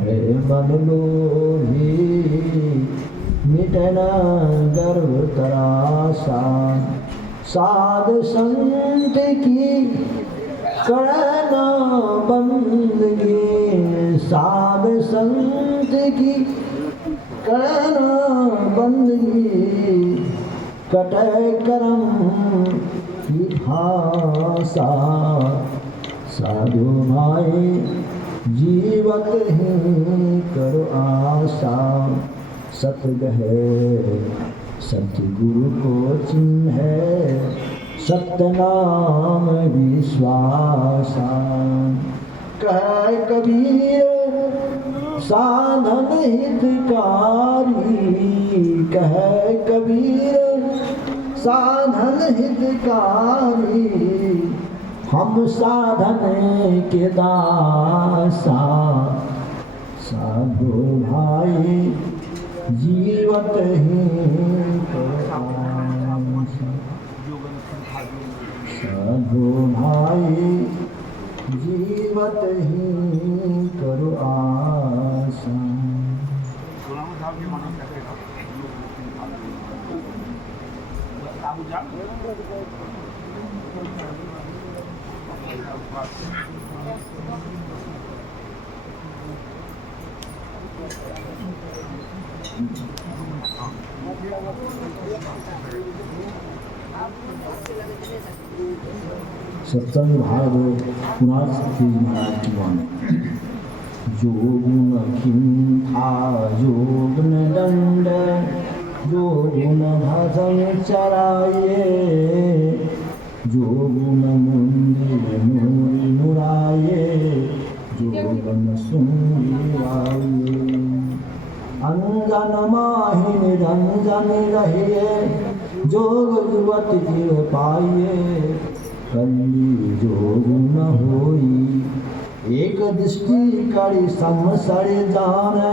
है मन लोभी मिटना गर्व तरासा। साध संत की करना बंदगी, साध संत की करना बंदगी, कटे करम की भाषा। साधु भाई जीवत ही करो आशा। सत्य है सतगुरु को चिन्ह है, सत्य नाम विश्वासा। कह कबीर साधन हितकारी, कह कबीर साधन हितकारी, हम साधन के दासा। साधु भाई जीवत ही साधु भाई जीवत ही करो आशा। सत्संग भाग कुणाल जी महाराज की वाणी। जोगुन खिन था जोगुन दंड, जोगुन भजन चराये, जोगुन मुंदिर नूरी नुराये, जोगुन सुंदरी आये। अंजन माहिन रंजन रहिए, जोग जुवत जीव पाइए, कली जोग न होई। एक दृष्टि करी समसर जाने,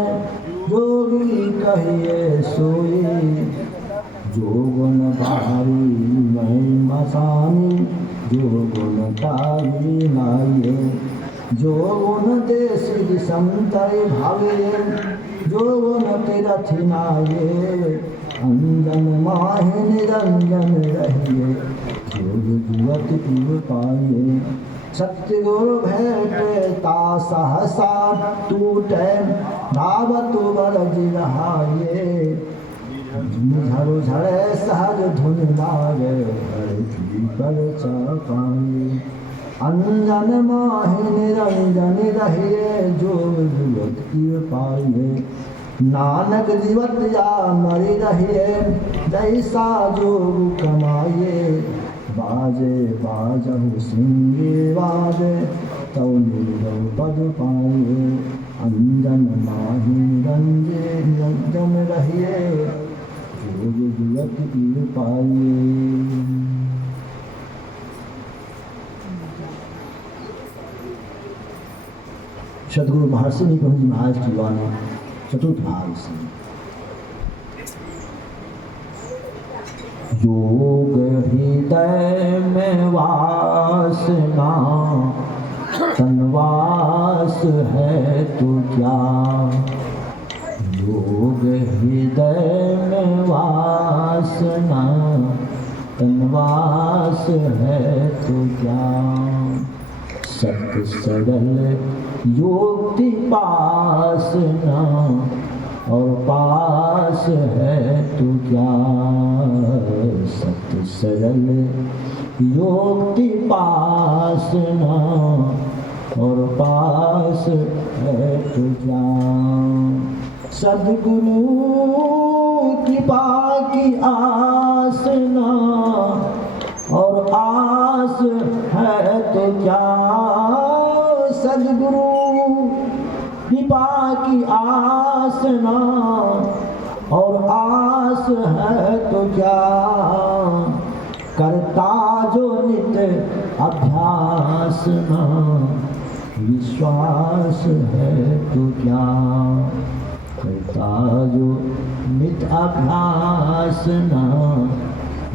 जोगी कहिए सोई। जोगुन बाहरी महिमा सानी, जोगुन तारी नाये, जोगुन देसी संतय भावे, जोगुन तीरथ नाये। अंजन माहि निरंजन रहिए, जोग जुवत जीव पाइए। सत्य गुरु भेटे ता सहसा टूटे, धावत बरज रहाये। झरु झड़े सहज धुन लागे, पर चापाये। अंजन माहि निरंजन रहिए, जोग जुवत जीव पाइए। नानक जीवत या मरि रहिए, जैसा जोग कमाइए। बाजे बाजहु सिंगे बाजे, तौ नीरव पद पाइए। अंजन माहि रंजे निरंजन रहिए, जोग जुवत जीव पाइए। सदगुरु महर्षि निकुंज महाराज की वाणी चतुर्थ भाग से। योग हृदय में वासना, तनवास है तो क्या। योग हृदय में वासना, तनवास है तो क्या। सत्य सरल योक्ति पासना, और पास है तो क्या। सत्य सरल योक्ति पासना, और पास है तो क्या। सद्गुरु कृपा की आसना, और आस है तो क्या। सद्गुरु कृपा की आसना, और आस है तो क्या। करता जो नित अभ्यास ना, विश्वास है तो क्या। करता जो नित अभ्यास ना,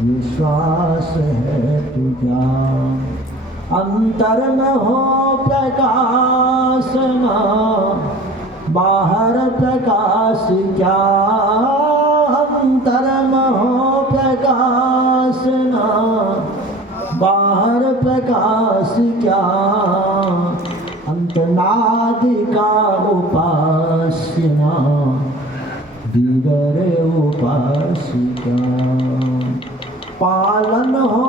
विश्वास है तो क्या। अंतर न हो प्रकाश ना, बाहर प्रकाश क्या अंतर में हो प्रकाश ना, बाहर प्रकाश क्या अंतनादि का उपासना, दीगर उपासिका। पालन हो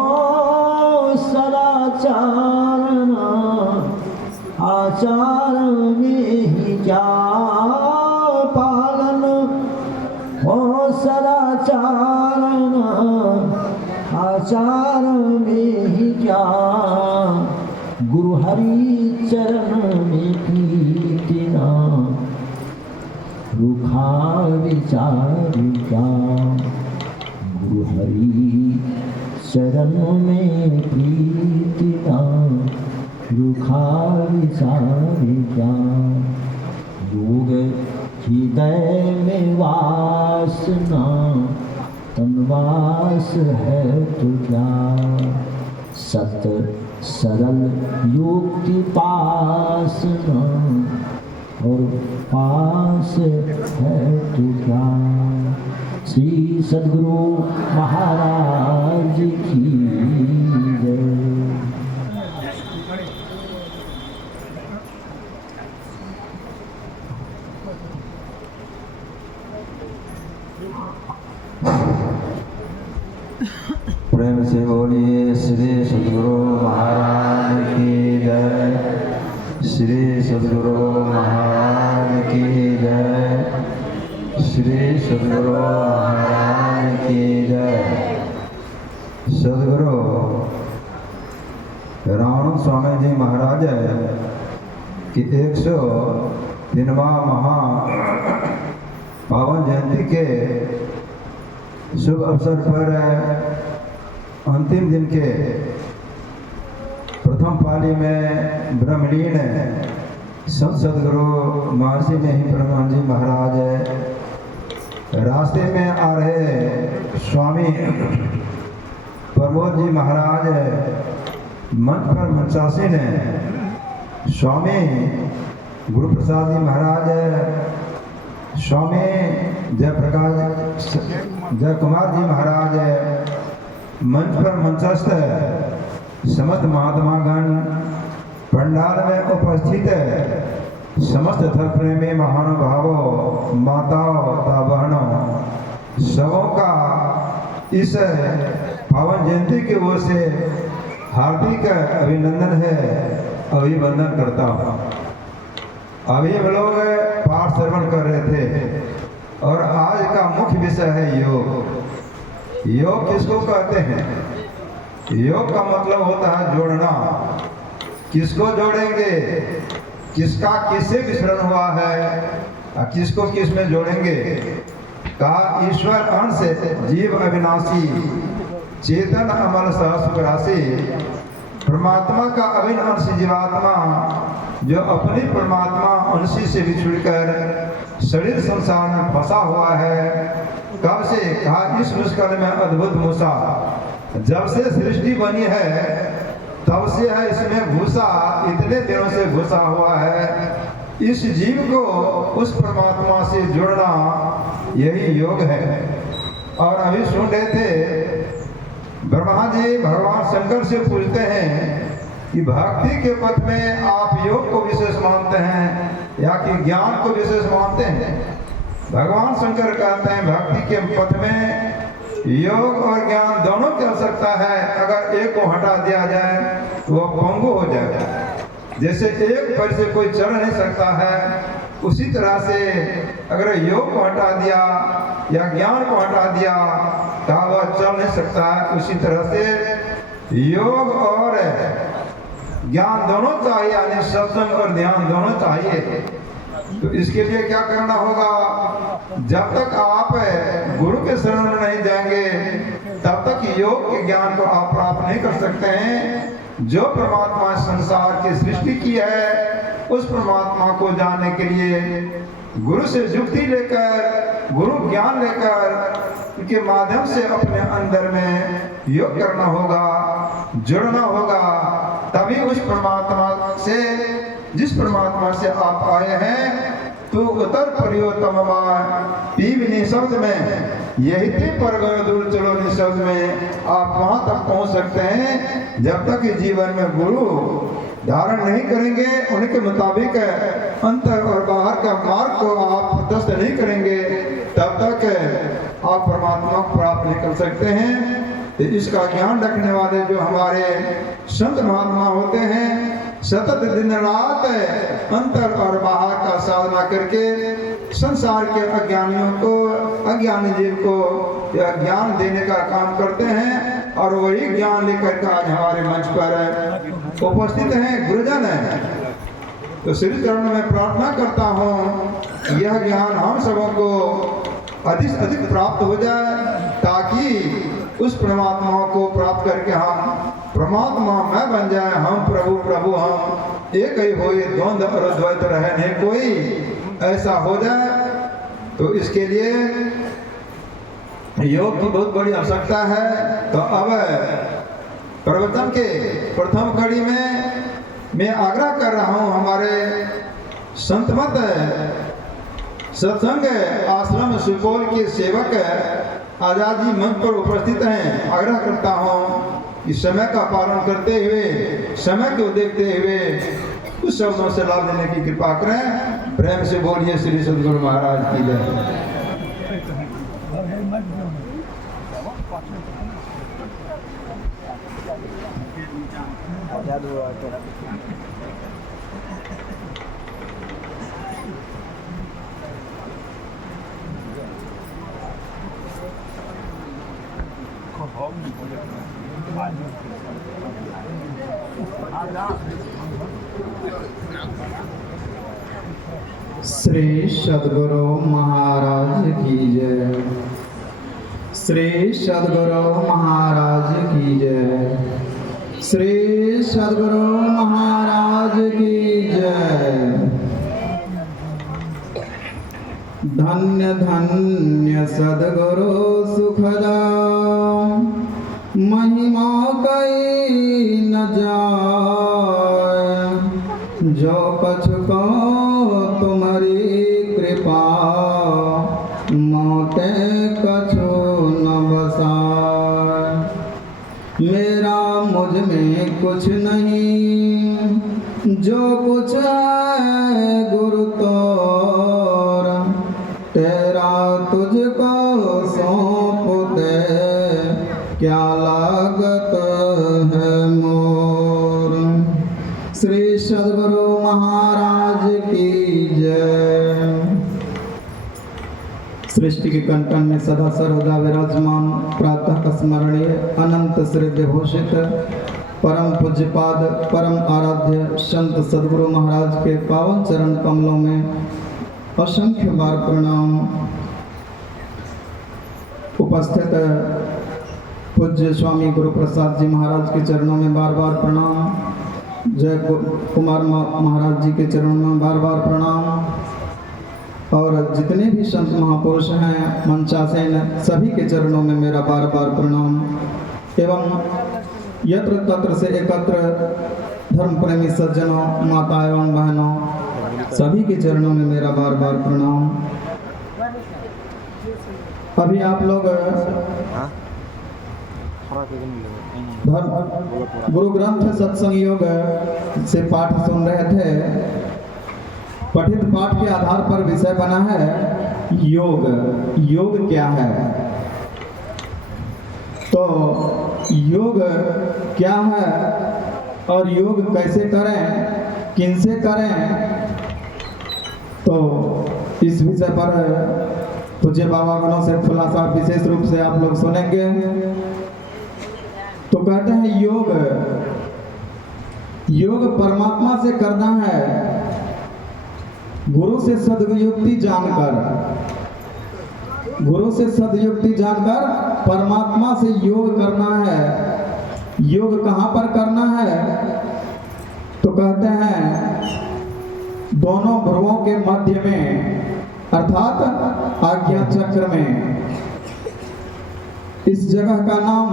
सदाचार, आचार में ही क्या पालन हो सदाचार, आचार में ही क्या गुरु हरि चरण में प्रीति ना, रुखा विचार क्या गुरु हरि चरण में प्रीति ना, रुखा विचार क्या। योग हृदय में वासना, तनवास है तो क्या, सत सरल युक्ति पासना, और पास है तो क्या। श्री सद्गुरु महाराज की जय। प्रेम से बोलिए श्री सद्गुरु महाराज की जय, श्री सद्गुरु महाराज की जय, श्री सद्गुरु महाराज की जय। सद्गुरु रामानंद स्वामी जी महाराज की 103वां महा पावन जयंती के शुभ अवसर पर अंतिम दिन के प्रथम पाली में ब्रह्मलीन संत सद्गुरु महर्षि नेमिप्रमानंद जी महाराज रास्ते में आ रहे स्वामी प्रमोद जी महाराज मंच पर मंचासीन स्वामी गुरु प्रसाद जी महाराज, स्वामी जयप्रकाश जय कुमार जी महाराज मंच पर मंचस्थ समस्त महात्मागण, पंडाल में उपस्थित समस्त धर्म प्रेमी महानुभावों, माताओं तथा बहनों, सबों का इस पावन जयंती की ओर से हार्दिक अभिनंदन है, अभिवंदन करता हूँ। अभी हम लोग पाठ श्रवण कर रहे थे और आज का मुख्य विषय है योग। योग किसको कहते हैं? योग का मतलब होता है जोड़ना। किसको जोड़ेंगे, किसका किससे मिश्रण हुआ है, किसको किस में जोड़ेंगे। कहा ईश्वर अंश जीव अविनाशी, चेतन अमल सहस्र राशि। परमात्मा का अभिन्न अंश जीवात्मा जो अपनी परमात्मा अंशी से बिछुड़कर शरीर संसार में फंसा हुआ है। कब से? कहा इस मुश्किल में अद्भुत मूसा, जब से सृष्टि बनी है तब से है इसमें घुसा, इतने दिनों से घुसा हुआ है। इस जीव को उस परमात्मा से जोड़ना यही योग है। और अभी सुन रहे थे ब्रह्मा जी भगवान शंकर से पूछते हैं कि भक्ति के पथ में आप योग को विशेष मानते हैं या कि ज्ञान को विशेष मानते हैं? भगवान शंकर कहते हैं भक्ति के पथ में योग और ज्ञान दोनों की आवश्यकता है। अगर एक को हटा दिया जाए तो वह पंगु हो जाएगा। जैसे एक पैर से कोई चल नहीं सकता है, उसी तरह से अगर योग को हटा दिया या ज्ञान को हटा दिया तो वह चल नहीं सकता है। उसी तरह से योग और ज्ञान दोनों चाहिए, यानी सत्संग और ध्यान दोनों चाहिए। तो इसके लिए क्या करना होगा? जब तक आप गुरु के शरण में नहीं जाएंगे तब तक योग के ज्ञान को आप प्राप्त नहीं कर सकते हैं। जो परमात्मा संसार की सृष्टि की है उस परमात्मा को जानने के लिए गुरु से युक्ति लेकर, गुरु ज्ञान लेकर उनके माध्यम से अपने अंदर में योग करना होगा, जुड़ना होगा। तभी उस परमात्मा से, जिस परमात्मा से आप आए हैं, तू उतर परियोतम पीव निशब्द में यही थे पर दूर चलो निशब्द में। आप वहां तक पहुंच सकते हैं जब तक जीवन में गुरु धारण नहीं करेंगे, उनके मुताबिक अंतर और बाहर का मार्ग को आप प्रशस्त नहीं करेंगे, तब तक आप परमात्मा को प्राप्त नहीं कर सकते हैं। तो इसका ज्ञान रखने वाले जो हमारे संत महात्मा होते हैं, सतत दिन रात अंतर और बाहर का साधना करके संसार के अज्ञानियों को, अज्ञानी जीव को यह ज्ञान देने का काम करते हैं। और वही ज्ञान लेकर के आज हमारे मंच पर उपस्थित हैं गुरुजन है। तो श्री चरण में प्रार्थना करता हूँ यह ज्ञान हम सबों को अधिक से अधिक प्राप्त हो जाए, ताकि उस परमात्मा को प्राप्त करके हम परमात्मा मैं बन जाए। हम प्रभु प्रभु हम एक ही हो, ये द्वंद्व और द्वैत रहे नहीं कोई, ऐसा हो जाए। तो इसके लिए योग की बहुत बड़ी आवश्यकता है। तो अब प्रवचन के प्रथम कड़ी में मैं आग्रह कर रहा हूँ हमारे संतमत सत्संग आश्रम सुपौल के सेवक आजाद जी मंच पर उपस्थित हैं। आग्रह करता हूँ कि समय का पालन करते हुए, समय को देखते हुए कुछ शब्दों से लाभ देने की कृपा करें। प्रेम से बोलिए श्री सद्गुरु महाराज की जय। श्री सद्गुरु महाराज की जय। श्री सद्गुरु महाराज की जय। श्री सद्गुरु महाराज की जय। धन्य धन्य सद्गुरु सुखदा महिमा कई न जाय, जो कछु को तुम्हारी कृपा मोते कछु न बसाय। मेरा मुझ में कुछ नहीं, जो कुछ है गुरु तोरा, तेरा तुझको सौंप दे क्या लागत है मोर। श्री सद्गुरु महाराज की जय। सृष्टि के कंटन में सदा सर्वदा विराजमान प्रातः स्मरणीय अनंत श्रद्धे भूषित परम पूज्यपाद परम आराध्य संत सद्गुरु महाराज के पावन चरण कमलों में असंख्य बार प्रणाम। उपस्थित पूज्य स्वामी गुरु प्रसाद जी महाराज के चरणों में बार बार प्रणाम। जय कुमार महाराज जी के चरणों में बार बार प्रणाम। और जितने भी संत महापुरुष हैं मंचासीन, सभी के चरणों में मेरा बार बार प्रणाम। एवं यत्र तत्र से एकत्र धर्म प्रेमी सज्जनों, माता एवं बहनों, सभी के चरणों में मेरा बार बार प्रणाम। अभी आप लोग गुरु ग्रंथ सत्संग योग से पाठ सुन रहे थे। पठित पाठ के आधार पर विषय बना है योग। योग क्या है? तो योग क्या है और योग कैसे करें, किनसे करें, तो इस विषय पर पूज्य बाबा गुणों से खुलासा विशेष रूप से आप लोग सुनेंगे। तो कहते हैं योग, योग परमात्मा से करना है, गुरु से सदयुक्ति जानकर, गुरु से सदयुक्ति जानकर परमात्मा से योग करना है। योग कहाँ पर करना है? तो कहते हैं दोनों भ्रुवों के मध्य में, अर्थात आज्ञा चक्र में। इस जगह का नाम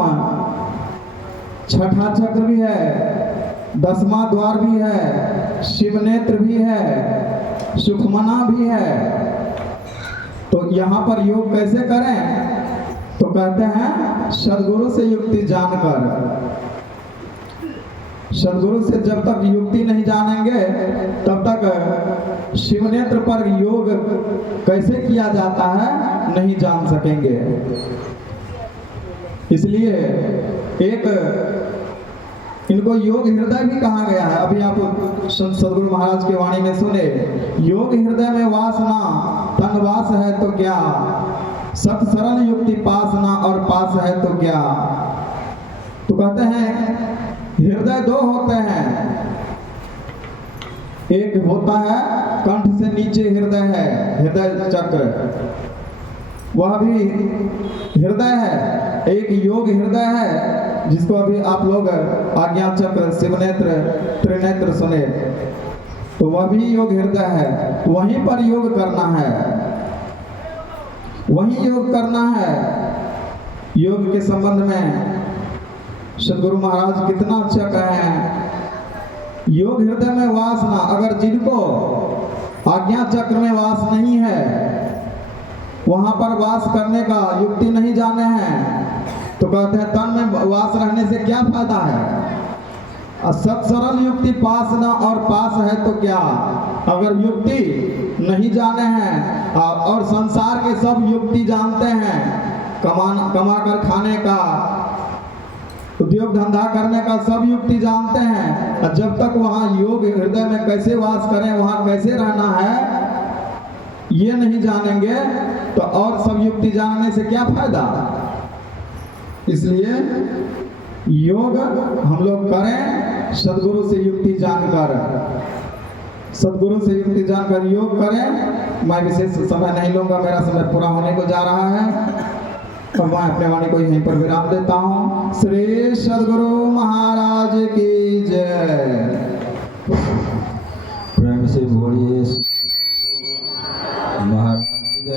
छठा चक्र भी है, 10वां द्वार भी है, शिव नेत्र भी है सुखमना भी है। तो यहाँ पर योग कैसे करें? तो कहते हैं सदगुरु से युक्ति जानकर। सदगुरु से जब तक युक्ति नहीं जानेंगे तब तक शिवनेत्र पर योग कैसे किया जाता है नहीं जान सकेंगे। इसलिए एक इनको योग हृदय भी कहा गया है। अभी आप सदगुरु महाराज की वाणी में सुने, योग हृदय में वासना तन वास है तो क्या, सत सरल युक्ति पास ना और पास है तो क्या। तो कहते हैं हृदय दो होते हैं, एक होता है कंठ से नीचे हृदय है, हृदय चक्र वह भी हृदय है। एक योग हृदय है जिसको अभी आप लोग आज्ञा चक्र, शिवनेत्र, त्रिनेत्र सुने, तो वह भी योग हृदय है। वहीं पर योग करना है, वहीं योग करना है। योग के संबंध में सदगुरु महाराज कितना अच्छा कहे हैं, योग हृदय में वास ना, अगर जिनको आज्ञा चक्र में वास नहीं है, वहां पर वास करने का युक्ति नहीं जाने हैं, तो कहते हैं तन में वास रहने से क्या फायदा है। सत सरल युक्ति पास ना और पास है तो क्या। अगर युक्ति नहीं जाने हैं और संसार के सब युक्ति जानते हैं, कमा कर खाने का, उद्योग धंधा करने का सब युक्ति जानते हैं, जब तक वहाँ योग हृदय में कैसे वास करें, वहाँ कैसे रहना है, ये नहीं जानेंगे तो और सब युक्ति जानने से क्या फायदा। इसलिए योग हम लोग करें सदगुरु से युक्ति जानकर, सदगुरु से युक्ति जानकर योग करें। मैं विशेष समय नहीं लूंगा, मेरा समय पूरा होने को जा रहा है, तो मैं अपने वाणी को यहीं पर विराम देता हूँ। श्री सदगुरु महाराज की जय। प्रेम से बोलिए महाराज की जय।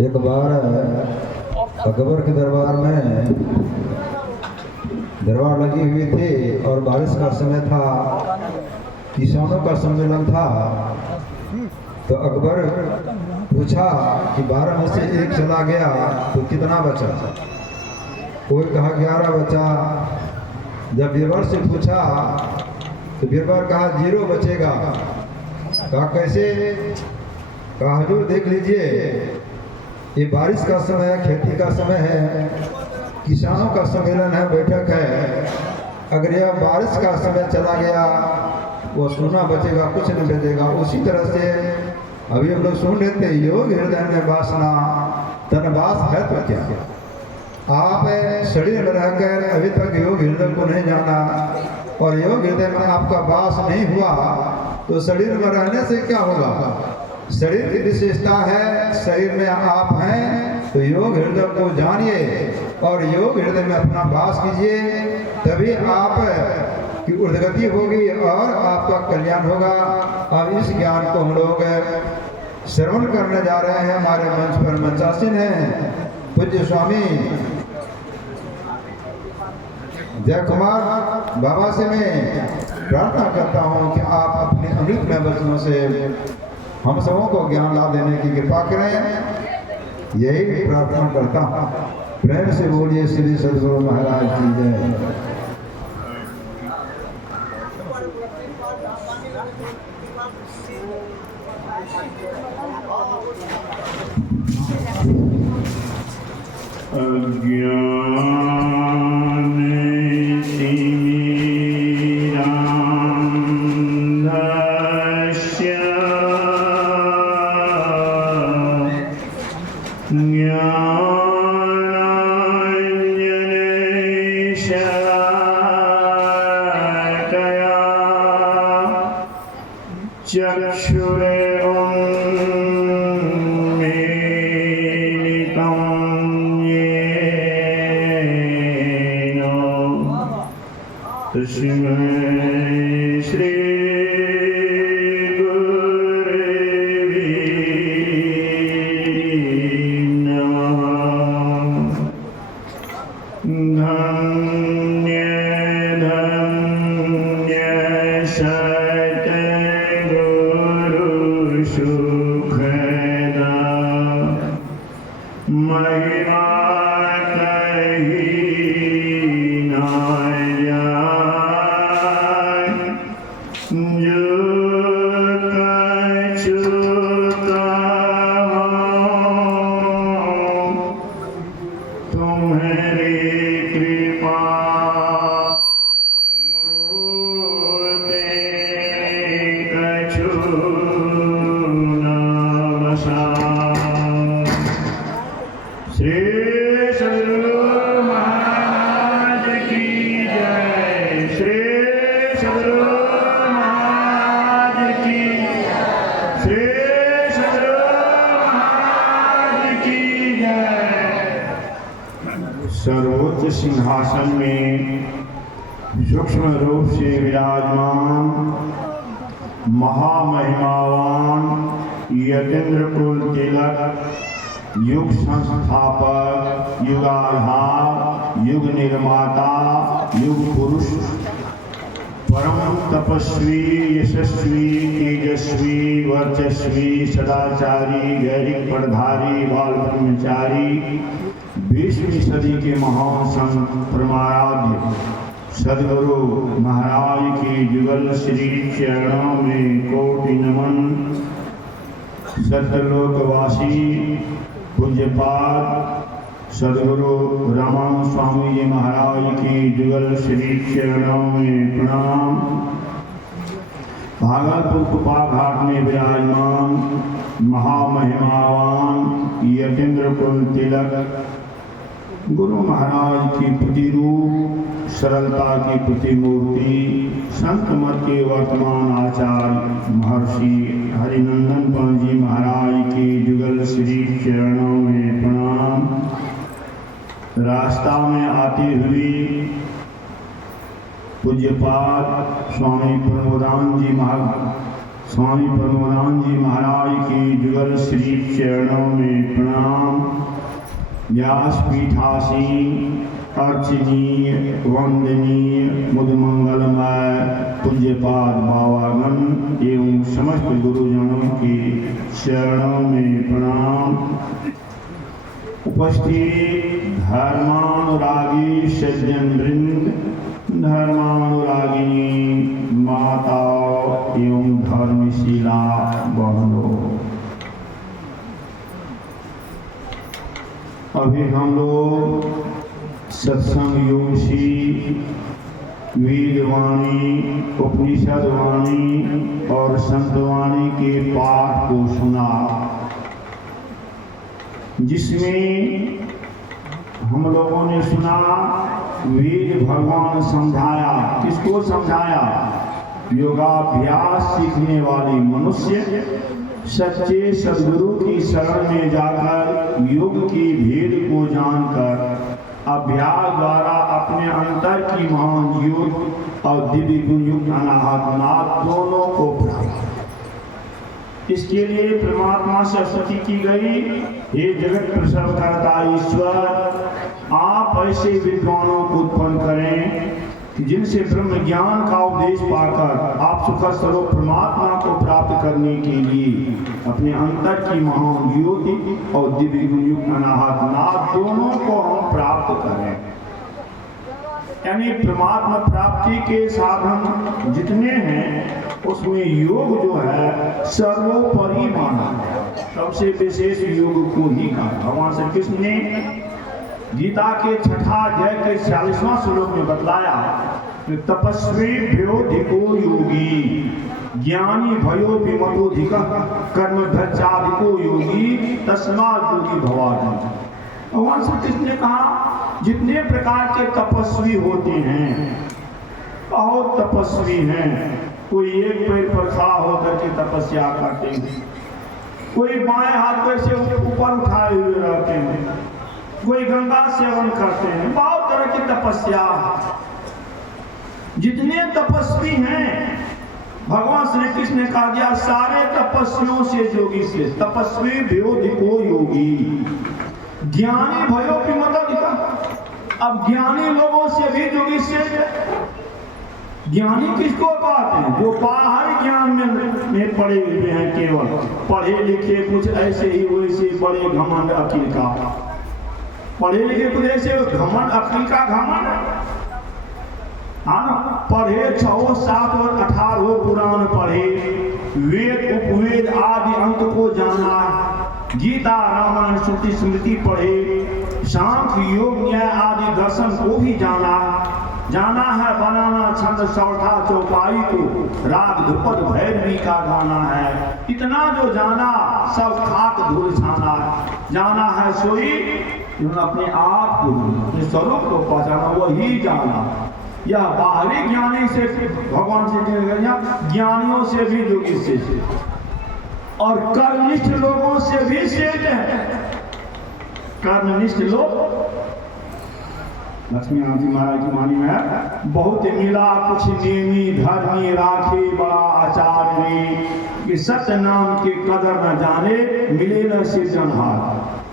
एक बार अकबर के दरबार में दरबार लगी हुई थी और बारिश का समय था, किसानों का सम्मेलन था। तो अकबर पूछा कि 12 में से एक चला गया तो कितना बचा। कोई कहा 11 बचा। जब बीरबल से पूछा तो बीरबल कहा 0 बचेगा। कहा कैसे? कहा हुजूर देख लीजिए, ये बारिश का समय है, खेती का समय है, किसानों का सम्मेलन है, बैठक है। अगर यह बारिश का समय चला गया वो सोना बचेगा, कुछ नहीं बचेगा। उसी तरह से अभी हम लोग सुन लेते हैं योग हृदय में वासना तन वास है तो क्या। आप शरीर में रहकर अभी तक योग हृदय को नहीं जाना और योग हृदय में आपका वास नहीं हुआ तो शरीर में रहने से क्या होगा। शरीर की विशेषता है, शरीर में आप हैं तो योग हृदय को जानिए और योग हृदय में अपना वास कीजिए, तभी आप की उर्धगति होगी और आपका कल्याण होगा। अब इस ज्ञान को हम लोग श्रवण करने जा रहे हैं। हमारे मंच पर मंचासीन हैं पूज्य स्वामी जय कुमार बाबा से मैं प्रार्थना करता हूं कि आप अपने अमृतमय वचनों से हम सबों को ज्ञान लाभ देने की कृपा करें, यही प्रार्थना करता हूं। प्रेम से बोलिए श्री सदगुरु महाराज की जय। धन्य धन्य सर्वोच्च सिंहासन में सूक्ष्म रूप से विराजमान महामहिमावान यतीन्द्र कुल तिलक युग संस्थापक युगाधार युग निर्माता युग पुरुष परम तपस्वी यशस्वी तेजस्वी वर्चस्वी सदाचारी गैरिक पढ़धारी बाल ब्रह्मचारी 20वीं सदी के महान संत परमाराध्य सदगुरु महाराज के जुगल श्री चरणों में कोटि नमन। सत्यलोकवासी पूज्यपाद सदगुरु रामान स्वामी जी महाराज के जुगल श्री चरणों में प्रणाम। भागलपुर कुपा घाट में विराजमान महामहिमावान यतीन्द्र कुल तिलक गुरु महाराज की प्रतिरूप सरलता की प्रतिमूर्ति संत मत के वर्तमान आचार्य महर्षि हरिनंदन पंत जी महाराज के जुगल श्री चरणों में प्रणाम। रास्ता में आती हुई पूज्यपाद स्वामी प्रमोदान जी महाराज की जुगल श्री चरणों में प्रणाम। व्यासपीठासीन अर्चनीय वंदनीय मुदमंगलमय पूज्यपाद बाबागण एवं समस्त गुरुजनों के चरणों में प्रणाम। उपस्थित धर्मानुरागी सज्जन वृंद धर्मानुरागिनी माता एवं धर्मशीला बहनों, अभी हम लोग सत्संग योग सी वेदवाणी उपनिषद वाणी और संतवाणी के पाठ को सुना, जिसमें हम लोगों ने सुना वेद भगवान समझाया। किसको समझाया? योगाभ्यास सीखने वाले मनुष्य सच्चे सद्गुरु की शरण में जाकर योग की भेद को जानकर अभ्यास द्वारा अपने अंतर की महान ज्योत और दिव्य गुण युक्त अनाहत नाथ दोनों को प्राप्त। इसके लिए परमात्मा से स्तुति की गई, हे जगत प्रसव करता ईश्वर, आप ऐसे विद्वानों को उत्पन्न करें कि जिनसे ब्रह्म ज्ञान का उपदेश पाकर आप सुख स्वरूप परमात्मा को प्राप्त करने के लिए अपने अंतर की महान ज्योति और दिव्य गुण युक्त अनाहत नाथ दोनों को हम प्राप्त करें। यानी परमात्मा प्राप्ति के साधन जितने हैं उसमें योग जो है सर्वोपरि माना है। सबसे विशेष योग को ही कहा। भगवान श्री कृष्ण ने गीता के 6ठा अध्याय के 46वां श्लोक में बतलाया, तपस्वी भयोधिको योगी ज्ञानी भयो विमतोधिक कर्म भ्रष्टाधिको योगी तस्मात् योगी भवार्जुन। भगवान श्री कृष्ण ने कहा जितने प्रकार के तपस्वी होते हैं, बहुत तपस्वी हैं। कोई एक पैर पर खड़ा होकर के तपस्या करते हैं, कोई बाएं हाथ पर से ऊपर उठाए हुए रहते हैं, कोई गंगा सेवन करते हैं, बहुत तरह की तपस्या। जितने तपस्वी हैं, भगवान श्री कृष्ण ने कहा गया सारे तपस्वियों से योगी से तपस्वी भयोधिको योगी ज्ञानी भयो विमतोधिक। अब ज्ञानी लोगों से भी योगी से ज्ञानी किसको कहते हैं? जो बाहर ज्ञान में पड़े हुए हैं, केवल पढ़े लिखे कुछ ऐसे ही वैसे बड़े घमंड अकील का, पढ़े लिखे कुछ ऐसे घमंड अकील का घमंड। हाँ, पढ़े 6, 7 और 18 वो पुराण पढ़े, वेद उपवेद आदि अंक को जाना, गीता रामायण श्रुति स्मृति पढ़े, सांख्य योग न्याय आदि दर्शन को भी जाना है बनाना छंद सौठा चौपाई को, राग ध्रुपद भैरवी का गाना है। इतना जो जाना सब खाक धूल जाना है सोई अपने आप को, अपने स्वरूप को पहचाना, वही जाना। यह बाहरी ज्ञानी से भगवान से ज्ञानियों से भी योगी श्रेष्ठ और कर्मनिष्ठ लोगों से भी श्रेष्ठ है। कर्मनिष्ठ लोग लक्ष्मीनाथ जी महाराज की वाणी में है, बहुत मिला कुछ नेमी धर्मी राखे बड़ा आचार्य, कि सत्य नाम की कदर न जाने मिले न सृजनहार।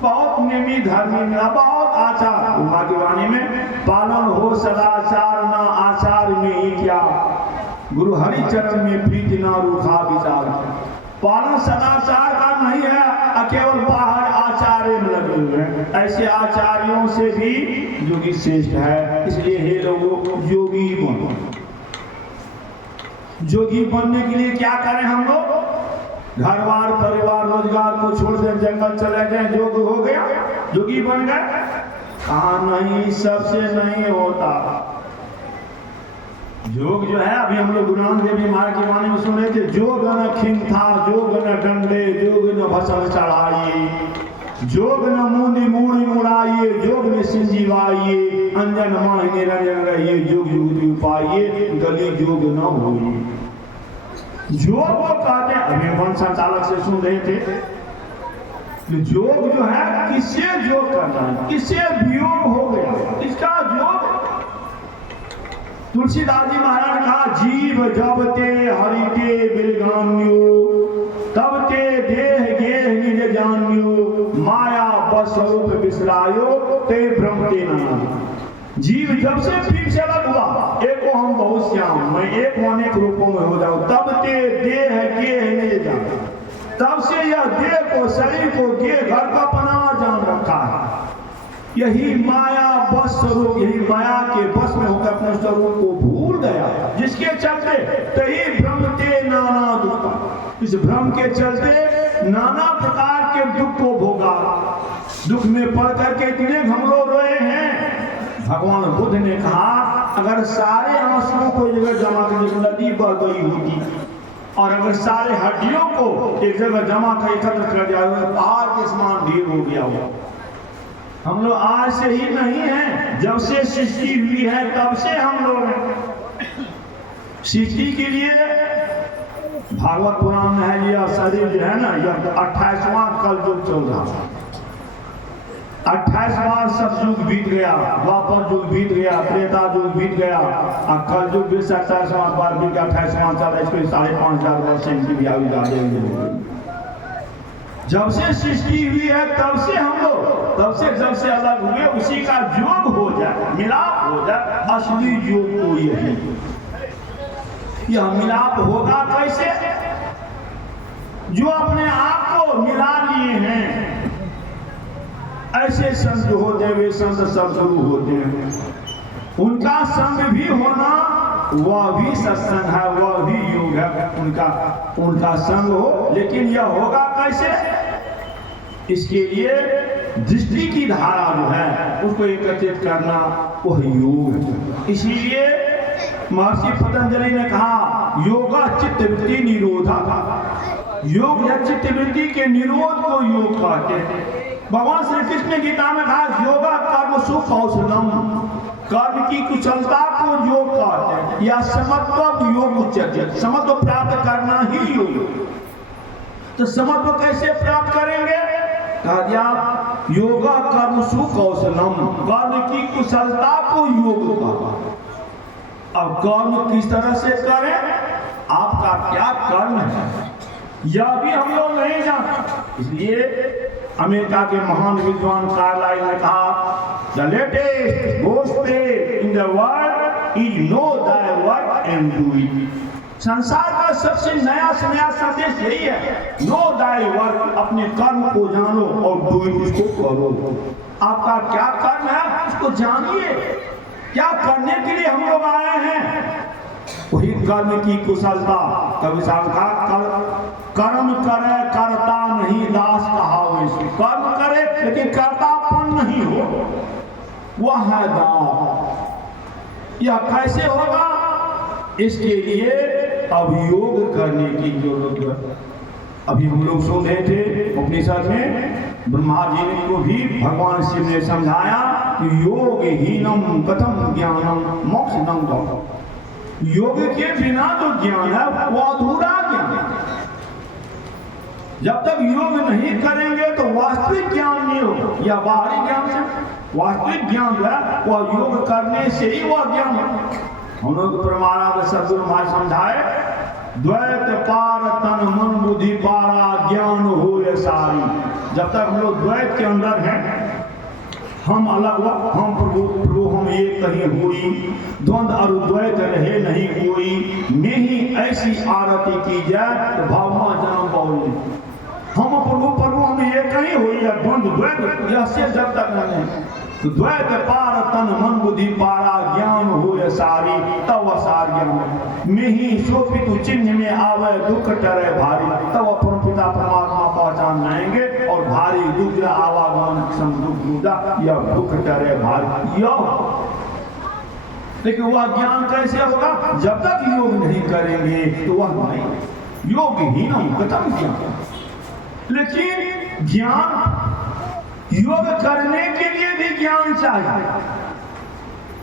बहुत नेमी धर्मी मिला, बहुत आचार उनका की वाणी में, पालन हो सदाचार न आचार में ही क्या, गुरु हरि चरण में प्रीति न रूखा विचार। पालन सदाचार का नहीं है, केवल बाहर आचार्य में लगे हुए हैं। ऐसे आचार्यों से भी योगी श्रेष्ठ है। इसलिए हे लोगों, योगी बनो। योगी बनने के लिए क्या करें हम लोग? घर बार परिवार रोजगार को छोड़ दें, जंगल चले गए, योग हो गया, योगी बन गए? कहाँ नहीं, सबसे नहीं होता। योग जो है, अभी हम लोग गुरु नानक देव जी महाराज की वाणी में सुन रहे थे, जोग न खिंथा जोग न डंडे जोग न भसल चढ़ाइए, जोग न मुंडी मूड़ी मुड़ाइए, जोग में संजीवाइए, अंजन माह निरंजन रहिए, जोग युग पाइए, गली जोग न होइए। योग को कहते हैं, अभी वन संचालक से सुन रहे थे, योग जो है किससे योग करना है, किससे वियोग हो गया, इसका योग। तुलसीदास जी महाराज ने कहा, जीव जब ते हरि के बिलगान्यो, तब ते देह गेह निज जान्यो, माया बस स्वरूप बिसरायो, ते ब्रह्म ते नाना। जीव जब से पीठ से अलग हुआ, एक को हम बहुत श्याम, मैं एक अनेक रूपों में हो जाऊं, तब ते देह गेह निज जान, तब से यह देह को, शरीर को, गेह घर का पनाह जान रखा है। यही माया बस स्वरूप, यही माया के बस में होकर अपने स्वरूप को भूल गया, जिसके चलते तही भ्रम ते नाना दुख, इस भ्रम के चलते नाना प्रकार के दुख को भोगा। दुख में पड़ करके इतने घमरो रोए हैं। भगवान बुद्ध ने कहा, अगर सारे आंसुओं को एक जगह जमा कर नदी बह गई होती, और अगर सारे हड्डियों को एक जगह जमा कर एकत्र कर दिया, पहाड़ के समान ढेर हो गया हो। हम लोग आज से ही नहीं हैं, जब से सृष्टि हुई है तब से हम लोग हैं। सृष्टि के लिए भागवत पुराण में है, यह शरीर जो है ना, यह 28वां कलयुग चल रहा है। 28वां सतयुग बीत गया, द्वापर युग बीत गया, त्रेता युग बीत गया, और कलयुग भी 27वां बार बीत गया, 28वां चल रहा है। इसको 5,500 वर्ष इनकी भी आयु ज्यादा हुई। जब से सृष्टि हुई है तब से हम लोग, तब से जब से अलग हुए, उसी का योग हो जाए, मिलाप हो जाए। असली योग तो यही, यह मिलाप होगा कैसे? जो अपने आप को मिला लिए हैं, ऐसे संत होते, वे संत सदगुरु होते हैं, उनका संग भी होना वह भी सत्संग है, वह भी योग है। उनका संग हो, लेकिन यह होगा कैसे? इसके लिए दृष्टि की धारा जो है उसको एकत्रित करना, वह योग है। इसीलिए महर्षि पतंजलि ने कहा, योगा चित्त वृत्ति निरोधा। योग या चित्त वृत्ति के निरोध को योग कहते हैं। भगवान श्री कृष्ण ने गीता में कहा, योगा कर्म सुकौशलम, कर्म की कुशलता को योग कहते हैं, या समत्व योग उच्यते, समत्व प्राप्त करना ही योग। तो समत्व कैसे प्राप्त करेंगे? कहा दिया, योगा कर्म सुकौशलम, कर्म की कुशलता को योग कहा। अब कर्म किस तरह से करें, आपका क्या कर्म है, यह भी हम लोग नहीं जानते। इसलिए अमेरिका के महान विद्वान कार्लाइल ने कहा, The latest gospel in the world is know thy work and do it. संसार का सबसे नया संदेश यही है, नो दाई वर्क, अपने कर्म को जानो और डू इट, उसको करो। आपका क्या कर्म है उसको जानिए। क्या करने के लिए हम लोग आए हैं, वही कर्म की कुशलता। कभी साहब कहा कर्म करे करता नहीं दास कहा वैसे, कर्म करे लेकिन कर्तापन नहीं हो, वह है दास। यह कैसे होगा? इसके लिए अभियोग करने की जरूरत है। अभी हम लोग सुन रहे थे उपनिषद में, ब्रह्मा जी को भी भगवान शिव ने समझाया कि योग हीनम कथम ज्ञानम मोक्षम गौ। योग के बिना जो ज्ञान है वो अधूरा ज्ञान है। जब तक योग नहीं करेंगे तो वास्तविक ज्ञान नहीं होगा। या बाहरी ज्ञान से वास्तविक ज्ञान जो है वह योग करने से ही वह ज्ञान है। हम लोग परमानंद सदगुरु महाराज समझाए, द्वैत पार तन मन बुद्धि पारा ज्ञान हो ये सारी। जब तक हम लोग द्वैत के अंदर हैं, हम अलग हम प्रभु प्रभु हम एक कहीं हुई, द्वंद और द्वैत रहे नहीं कोई, में ही ऐसी आरती की जाए तो भावना जन्म पाओगे। हम प्रभु प्रभु हम एक कहीं हुई है, द्वंद द्वैत यह से जब तक नहीं तो द्वैत पार तन मन बुद्धि पारा ज्ञान हो ये सारी, तब वह सार ज्ञान में ही शोभित चिन्ह में आवे दुख टरे भारी, तब वह परमपिता परमात्मा पहचान जाएंगे और भारी दुख आवागमन संदुख या दुख टरे भारी। लेकिन वह ज्ञान कैसे होगा? जब तक योग नहीं करेंगे तो वह नहीं। योग ही नहीं खत्म ज्ञान। लेकिन ज्ञान योग करने के लिए भी ज्ञान चाहिए।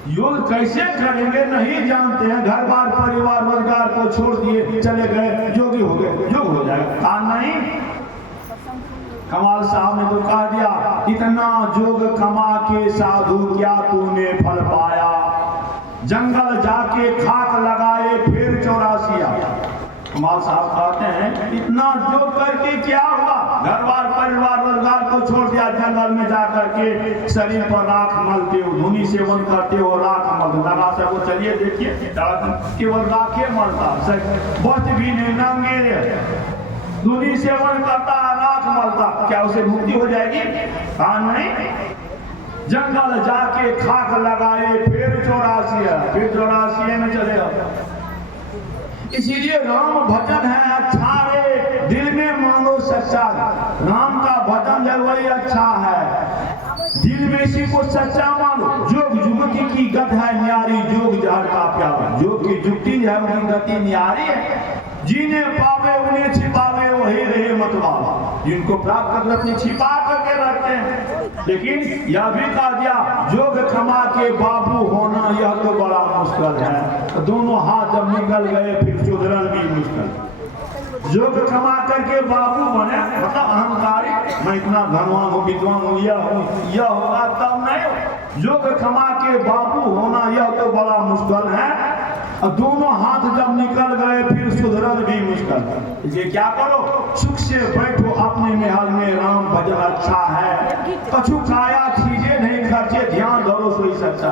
योग कैसे करेंगे नहीं जानते हैं। घर बार परिवार रोजगार को छोड़ दिए चले गए, योगी हो गए, योग हो जाएगा? नहीं। कमाल साहब ने तो कह दिया, इतना जोग कमा के साधु क्या तूने फल पाया, जंगल जाके खाक लगाए फिर 84 आया। कमाल साहब कहते हैं, इतना जोग करके क्या हुआ? घर बार परिवार रोजगार को छोड़ दिया, जंगल में जाकर के शरीर पर राख मलते हो, धुनी सेवन करते हो, राख मल लगा सको। चलिए देखिए, केवल राखे मलता, वस्त्र भी नहीं, नंगे धुनी सेवन करता, राख मलता, क्या उसे मुक्ति हो जाएगी? हाँ नहीं। जंगल जाके खाक लगाए फिर 84 में चलेगा। इसीलिए राम भजन है अच्छा रे, दिल में मांगो सच्चा। राम का भजन है वही अच्छा है, दिल में इसी को सच्चा मानो। जोग जुगति की गत है न्यारी, जोग जहर का प्यारा। जोग की जुगती है उनकी गति न्यारी है। जिन्हें पावे उन्हें छिपावे वही रहे मतवाला। जिनको प्राप्त कर अपने छिपा करके रखते हैं। लेकिन यह भी कहा दिया, जोग कमा के बाबू होना यह तो बड़ा मुश्किल है। दोनों हाथ जब निकल गए फिर सुधरन भी मुश्किल। जोग कमा करके बाबू बने मतलब अहंकारी, मैं इतना धनवान हूँ, विद्वान हूँ, यह होगा तब नहीं। जोग कमा के बाबू होना यह तो बड़ा मुश्किल है। और दोनों हाथ जब निकल गए फिर सुधरन भी मुश्किल। इसलिए क्या करो, सुख से बैठो अपने महल में, राम भजन अच्छा है। कछु खाया चीजें नहीं खर्चे, ध्यान धरो सोई सच्चा।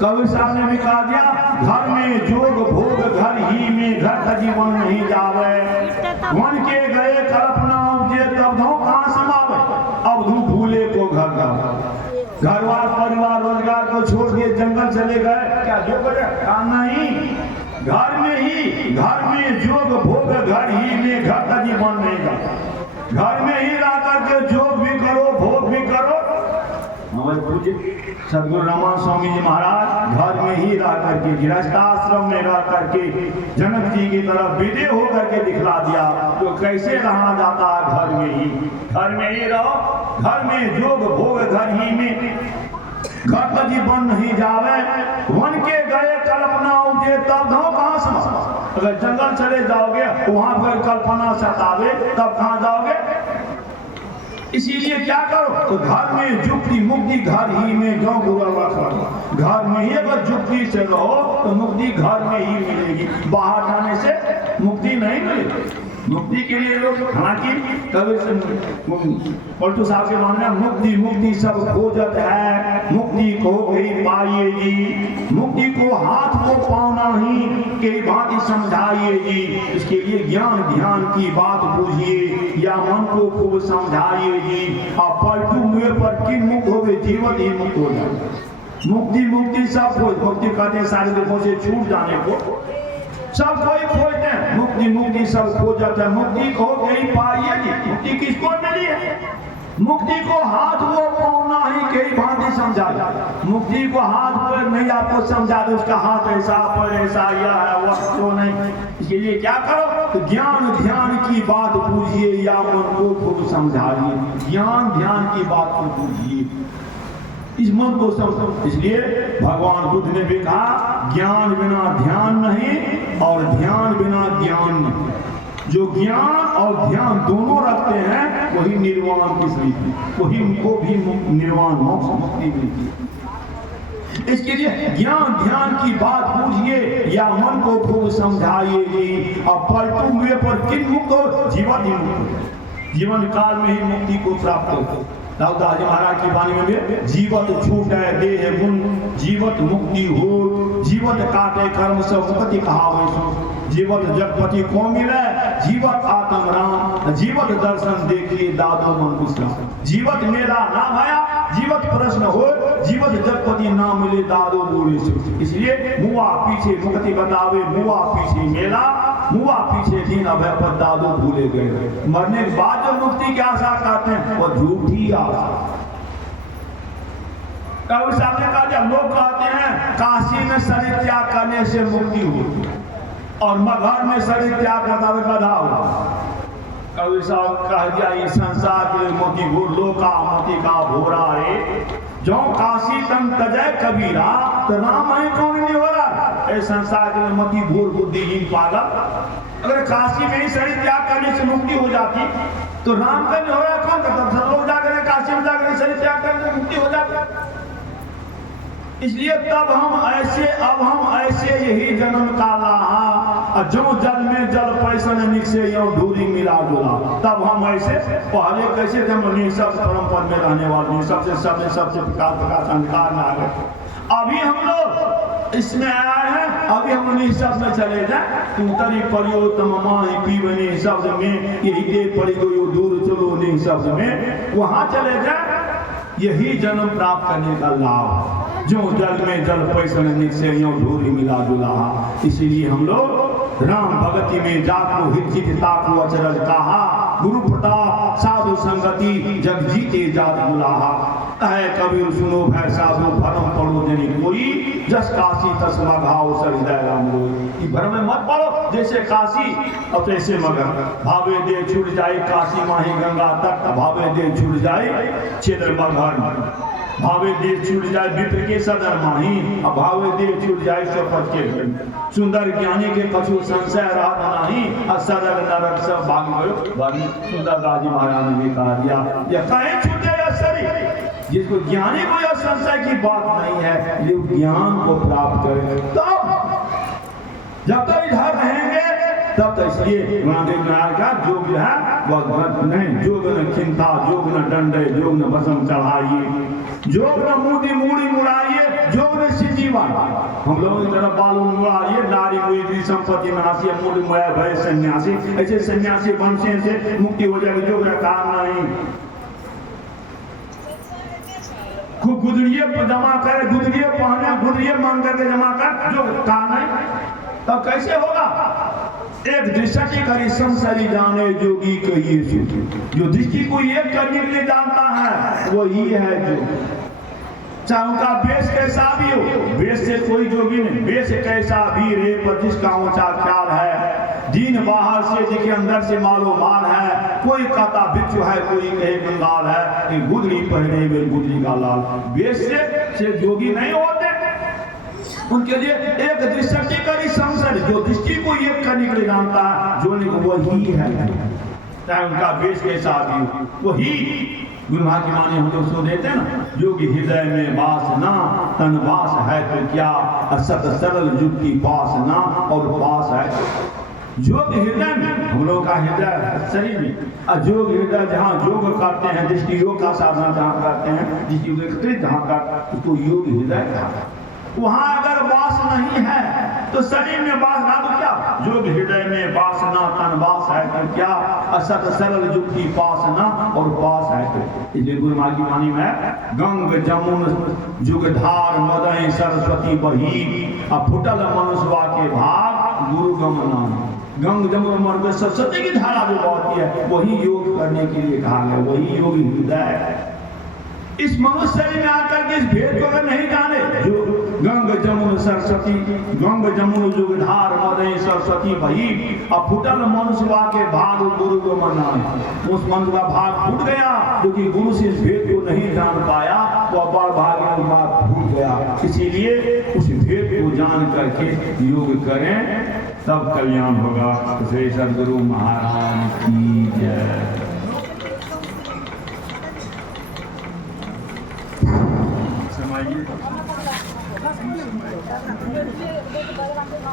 कबीर साहब ने भी कहा दिया, घर में जोग भोग घर ही में, घर का जीवन नहीं जावे। वन के गए कल्पना उपजे, तब धो कहाँ समावे, अब धू भूले को घर गावे। घरवार परिवार रोजगार को छोड़ दिए जंगल चले गए, क्या जो करे? नहीं। घर में जोग भोग घर ही में, घर का जीवन नहीं जाता। घर में ही रह करके जोग भी करो भोग भी करो। हमारे पूज्य सदगुरु रमन स्वामी जी महाराज घर में ही रह करके, गृहस्थाश्रम में रह करके जनक जी की तरफ विदे होकर के दिखला दिया तो कैसे रहा जाता है। घर में ही रहो, घर में जोग भोग घर ही में, घर का जीवन नहीं जावे। वन के गए कल्पना उगे, तब धो कहाँ से? अगर जंगल चले जाओगे वहां पर कल्पना सतावे, तब कहाँ जाओगे? इसीलिए क्या करो, तो घर में जुक्ति मुक्ति घर ही में, जो गुरु घर में ही अगर जुक्ति से रहो तो मुक्ति घर में ही मिलेगी। बाहर जाने से मुक्ति नहीं मिलेगी। मुक्ति के लिए लोग, हालांकि पलटू साहब के मानना मुक्ति सब खोजत है, मुक्ति को ही पाइएगी। मुक्ति को हाथ को पाना ही के बात समझाइएगी। इसके लिए ज्ञान ध्यान की बात बूझिए या मन को खूब समझाइएगी। और पलटू मुँह पर किन मुक्त हो गए, जीवन ही मुक्त हो जाए। मुक्ति मुक्ति सब खोज, मुक्ति कहते हैं सारे दुखों से छूट जाने को, सब कोई खोजते हैं। मुक्ति मुक्ति सब खो जाता है, मुक्ति को कहीं पाइए नहीं। मुक्ति किसको मिली है? मुक्ति को हाथ वो पाना ही कई भांति समझा जाए। मुक्ति को हाथ पर नहीं आपको समझा दे, उसका हाथ ऐसा पर ऐसा यह है वह तो नहीं। इसके लिए क्या करो? तो ज्ञान ध्यान की बात पूछिए या मन को खूब समझाइए। ज्ञान ध्यान की बात को पूछिए, इस मन को समझो। इसलिए भगवान बुद्ध ने भी कहा ज्ञान बिना ध्यान नहीं और ध्यान बिना ज्ञान नहीं। जो ज्ञान और ध्यान दोनों रखते हैं वही निर्वाण की स्थिति, वही उनको भी निर्वाण मोक्ष मुक्ति मिलती है। इसके लिए ज्ञान ध्यान की बात पूछिए या मन को खूब समझाइए। और पलटू हुए पर किन मुक्त हो? जीवन ही मुक्त हो, जीवन काल में ही मुक्ति को प्राप्त हो। दाऊदास जी महाराज की वाणी में भी जीवत छूटे देह गुण, जीवत मुक्ति हो, जीवत काटे कर्म सब मुक्ति कहावे सो। जीवत जगपति को मिले, जीवत आत्म राम, जीवत दर्शन देखिए दादो मन विश्राम। जीवत मेला ना भया, जीवत प्रश्न हो, जीवत जगपति ना मिले दादो बोले सो। इसलिए मुआ पीछे मुक्ति बतावे, मुआ पीछे मेला, मुआ पीछे दिन अभय पर दादो भूले गए। मरने के बाद जो मुक्ति की आशा करते हैं वो झूठी आशा। कभी साहब ने कहा जब लोग कहते हैं काशी में शरीर त्याग करने से मुक्ति होती और मगहर में शरीर त्याग करता हुआ गधा हुआ। कभी साहब कह दिया ये संसार के मोती भूर लोका मोती का भोरा रे, जो काशी तम तजय कबीरा तो राम है कौन नहीं हो रहा है। संसार के मोती भूर बुद्धिहीन पागल। अगर काशी में ही शरीर त्याग करने से मुक्ति हो जाती तो राम का नहीं हो रहा कौन करता? सब लोग जाकर काशी में जाकर शरीर त्याग करने से मुक्ति हो जाती। इसलिए तब अब हम ऐसे यही जन्म का लाहा, जो जल में जल पैसन निकसे यो ढूरी मिला डोला। तब हम ऐसे पहले कैसे जब निःशब्द परम पद में रहने वाले सबसे प्रकाश अंधकार में आ गए। अभी हम लोग इसमें आए हैं, अभी हम निःशब्द में चले जाए। तुम तरी परियो तम माही पीवनी शब्द में, यही दे पड़ी गयो दूर चलो निःशब्द में, वहां चले जाए। यही जन्म प्राप्त करने का लाभ, जो जल में जल पैसन निकसे यो ढूरी मिला जुला। इसीलिए हम लोग राम भगति में जाको हित ताको अचरज कहा, गुरु प्रताप साधु संगति जग जीते जात बुलाहा। है कबीर सुनो भय साधु भरम पढ़ो जनी कोई, जस काशी तस मघाओ सर हृदय राम रोई। भरम में मत पढ़ो जैसे काशी और तैसे मगर। भावे दे छूट जाए काशी माही गंगा तट, भावे दे छूट जाए क्षेत्र मगहर। भावे देव छूट जाए विप्र के सदर माही, भावे देव छूट जाए चौपट के घर। सुंदर ज्ञानी के कछु संशय रात नहीं, सदर नरक सब भाग गयो। सुंदर दास जी महाराज ने भी कहा दिया या कहीं छूटे या शरीर। जिसको ज्ञानी को यह संशय की बात नहीं है, ये ज्ञान को प्राप्त करे। तब जब तक इधर रहेंगे तब तक। इसलिए महादेव नारायण का जोग जो है वह नहीं, जोग न खिंता जोग न दंडे जोग न भस्म चढ़ाइए, जोग न मूडी मूड़ी मुड़ाइए, जोग न सिजीवा। हम लोगों की तरफ बालू मुड़ाइए, नारी मुड़ी संपत्ति नासी, मूडी मुड़ा भय सन्यासी। ऐसे सन्यासी वंशे से मुक्ति हो जाएगी, जोग न काम नहीं। खूब गुदड़िए जमा करे, गुदड़िए पहने, गुदड़िए मांग करके जमा कर, जो काम है तब कैसे होगा? एक दृष्टि करी संसारी जाने जोगी कहिए सो। जो दृष्टि को एक करने के लिए जानता है वो ही है जो, चाहे उनका वेश कैसा भी हो, वेश से कोई जोगी नहीं। वेश कैसा भी रे पर जिसका ऊंचा ख्याल है, दीन बाहर से दिखे अंदर से मालो माल है। कोई कहता बिच्छू है, कोई कहे कंगाल है, गुदड़ी पहने वे गुदड़ी का लाल। वेश से जोगी नहीं होते। उनके लिए एक दृष्टि करी संसार, जो दृष्टि को एक करने के लिए जानता है जो वही है, चाहे उनका वेश कैसा भी हो वही। गुरु महाराज की माने हम लोग सो देते हैं ना, योगी हृदय में वासना तन वास है तो क्या, असत सरल युग की वासना और पास है। योग हृदय में, हम लोग का हृदय शरीर में, अजोग हृदय जहाँ योग करते हैं, दृष्टि योग का साधन जहाँ करते हैं, दृष्टि योग जहाँ का उसको योग हृदय कहा। वहां अगर वास नहीं है तो शरीर में वास ना तो क्या, जोग हृदय में वासना तन वास है तो क्या, असत सरल जुक्ति पासना और पास है तो। इसलिए गुरु माँ की वाणी में गंग जमुन जुगधार मदय सरस्वती बही फुटल मनुष्वा के भाग गुरु गमना। गंग जमुन मर्ग सरस्वती की धारा जो बहती है वही योग करने के लिए कहा गया, वही योग हृदय है। इस मनुष्य शरीर में आकर के इस भेद को अगर नहीं जाने, जो गंग जमुन सरस्वती, गंग जमुन जुगधार मदय सरस्वती भई फुटल मनुष्यवा के भाग गुरु को मना। उस मनुष्य का भाग फूट गया क्योंकि गुरु से इस भेद को नहीं जान पाया, वो अपार भाग फूट गया। इसीलिए उस भेद को जान करके योग करें, तब कल्याण होगा। श्री सद्गुरु महाराज की जय।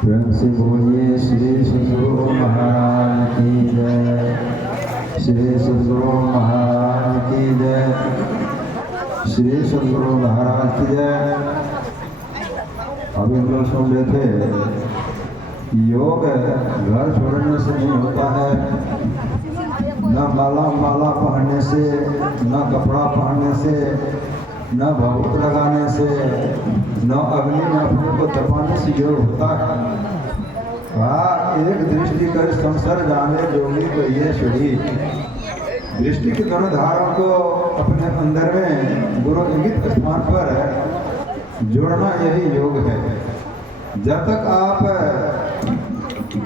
प्रेम से बोलिए श्री सद्गुरु महाराज की जय, श्री सद्गुरु महाराज की जय, श्री सद्गुरु महाराज की जय। अभी हम लोग सुन रहे थे, योग घर छोड़ने से नहीं होता है, न माला पहनने से, न कपड़ा पहनने से, न भभूत लगाने से, न अग्नि न अपने को तपाने से योग होता है। एक दृष्टि कर संसार जाने जोगी तो ये सुधी। दृष्टि के दोनों धारों को अपने अंदर में गुरु इंगित स्थान पर जोड़ना यही योग है। जब तक आप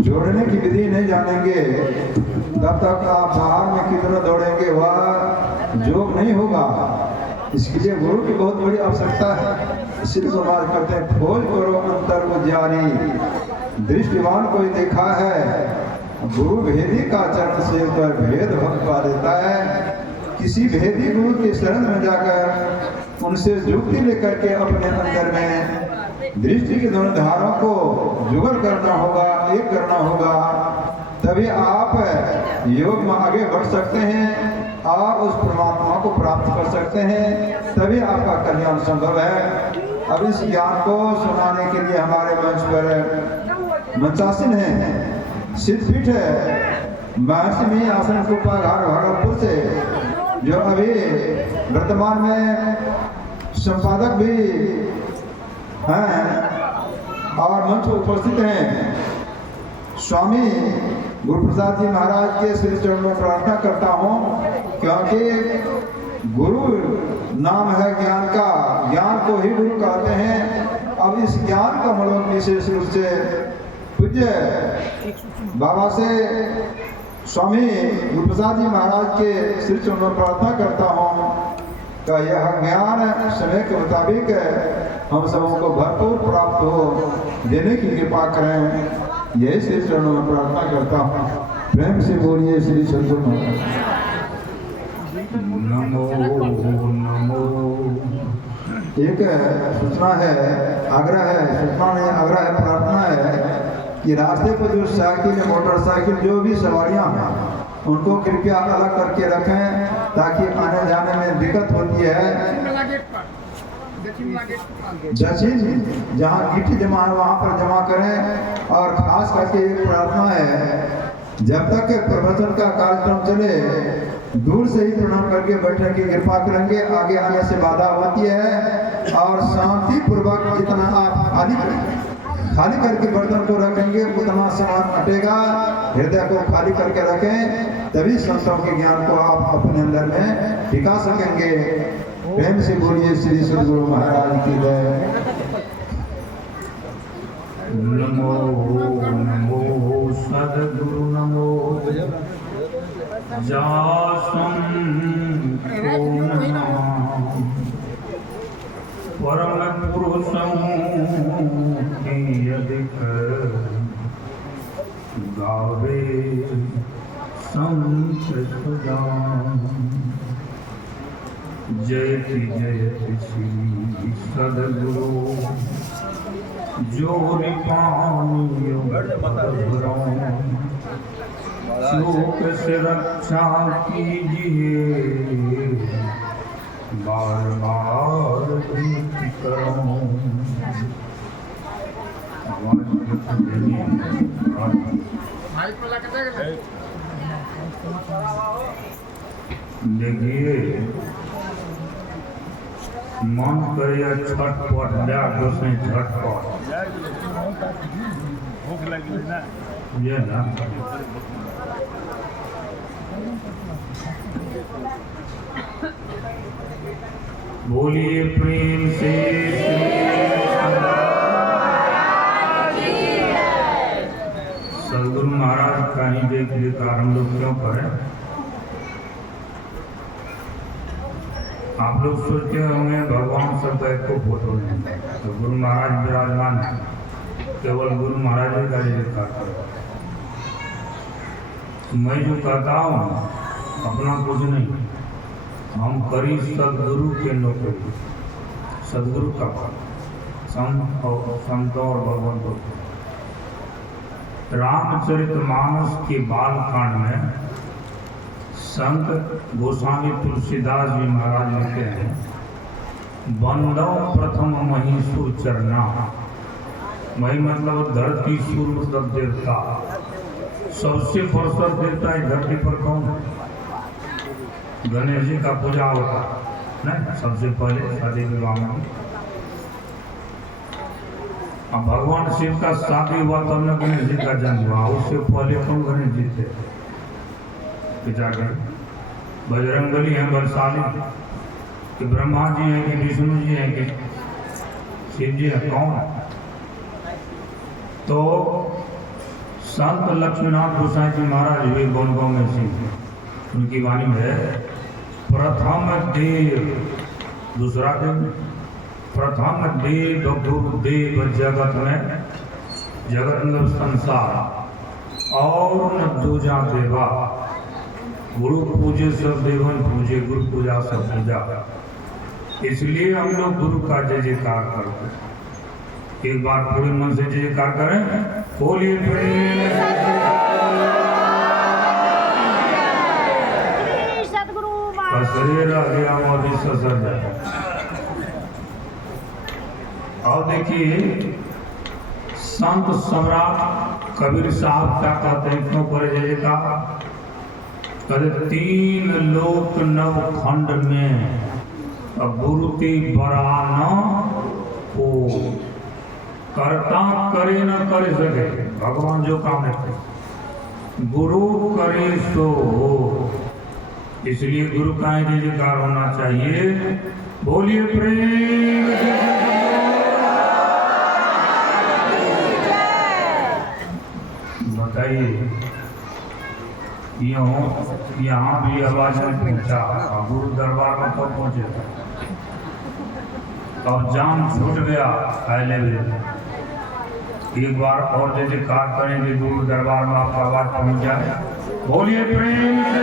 जोड़ने की विधि नहीं जानेंगे तब तक आप बाहर में कितना दौड़ेंगे वह योग नहीं होगा। इसके लिए गुरु की बहुत बड़ी आवश्यकता है। इसीलिए समाज करते हैं, खोज करो अंतर उज्जारी। दृष्टिवान कोई देखा है, गुरु भेदी का चरण से पर भेद भक्त पा देता है। किसी भेदी गुरु के शरण में जाकर उनसे युक्ति लेकर के अपने अंदर में दृष्टि के दोनों धारों को जुगल करना होगा, एक करना होगा, तभी आप योग में आगे बढ़ सकते हैं और उस परमात्मा को प्राप्त कर सकते हैं, तभी आपका कल्याण संभव है। अब इस ज्ञान को सुनाने के लिए हमारे मंच पर मंचासीन है, सिद्धपीठ है, महर्षि में आसन कृपा घाट भागलपुर से, जो अभी वर्तमान में संपादक भी हैं और मंच पर उपस्थित हैं। स्वामी गुरु प्रसाद जी महाराज के श्री चरणों में प्रार्थना करता हूँ, क्योंकि गुरु नाम है ज्ञान का, ज्ञान को ही गुरु कहते हैं। अब इस ज्ञान का मतलब विशेष रूप से पूज्य बाबा से स्वामी गुरु प्रसाद जी महाराज के श्री चरणों में प्रार्थना करता हूँ कि यह ज्ञान समय के मुताबिक हम सबों को भरपूर प्राप्त हो, देने की कृपा करें। यही श्री चरणों में प्रार्थना करता हूँ। प्रेम से बोलिए श्री सद्गुरु नमो नमो। एक सूचना है, आग्रह है, सूचना नहीं आग्रह है, प्रार्थना है कि रास्ते पर जो साइकिल मोटरसाइकिल जो भी सवारियां हैं उनको कृपया अलग करके रखें, ताकि आने जाने में दिक्कत होती है। दक्षिण जहाँ गिट्टी जमा है वहाँ पर जमा करें। और खास करके एक प्रार्थना है, जब तक प्रवचन का कार्यक्रम चले दूर से ही प्रणाम करके बैठने की कृपा करेंगे। आगे आने से बाधा होती है और शांति पूर्वक जितना आप खाली करके बर्तन को रखेंगे उतना सामान हटेगा। हृदय को खाली करके रखें, तभी संतों के ज्ञान को आप अपने अंदर में टिका सकेंगे। प्रेम से बोलिए श्री सद्गुरु महाराज की जय। नमो नमो सद्गुरु नमो जासं परम पुरुषं की अधिक गावे संत जयति जयति श्री सद्गुरु जोरि पानियो शोक से रक्षा कीजिए बार बार विनती करो। देखिए मन करे छटपट जा गोसाई झटपट भूख लगी ना ये ना बोलिए प्रेम से सदगुरु महाराज का ही देख लेकर हम लोग क्यों करें? आप लोग सोचते होंगे भगवान सब एक को फोटो नहीं, तो गुरु महाराज विराजमान है, केवल गुरु महाराज का ही देखा करो। मैं जो कहता हूँ अपना कुछ नहीं, हम करी सदगुरु के नौकरी, सदगुरु का संतों और भगवंतों। रामचरितमानस के बाल कांड में संत गोस्वामी तुलसीदास जी महाराज लिखते हैं, बंदो प्रथम महीसुर चरना। मही मतलब धरती, सूर्य मतलब देवता। सबसे परसर देवता है धरती पर कौन है? गणेश जी का पूजा होता है सबसे पहले शादी विवाह में। अब भगवान शिव का शादी हुआ तब न गणेश जी का जन्म हुआ, उससे पहले कौन गणेश जी थे? पिता के बजरंगबली हैं, बलशाली कि ब्रह्मा जी हैं कि विष्णु जी हैं कि शिव जी हैं, कौन? तो संत लक्ष्मीनाथ गोसाई जी महाराज हुए गोलगांव में सिंह, उनकी वाणी में है प्रथम देव, दूसरा देव, प्रथम देव गुरुदेव जगत में, जगत मतलब संसार, और न दूजा देवा। गुरु पूजे सब देवन पूजे, गुरु पूजा सब पूजा। इसलिए हम लोग गुरु का जय जयकार करते हैं। एक बार पूरे मन से जय जयकार करें, बोलिए प्रेम। शरीर आ गया मोदी ससर। और देखिए संत सम्राट कबीर साहब क्या कहते हैं, क्यों करे जय का? कहते तीन लोक नव खंड में गुरुति बरान हो, करता करे न करे सके। भगवान जो काम है गुरु करे सो हो, इसलिए गुरु का जय जयकार होना चाहिए। बोलिए प्रेम। बताइए यहाँ भी आवाज में पहुंचा, गुरु दरबार में कब पहुंचे? अब जाम छूट गया पहले भी। एक बार और जय जयकार करेंगे, गुरु दरबार में आपका आवाज पहुंच जाए। बोलिए प्रेम से।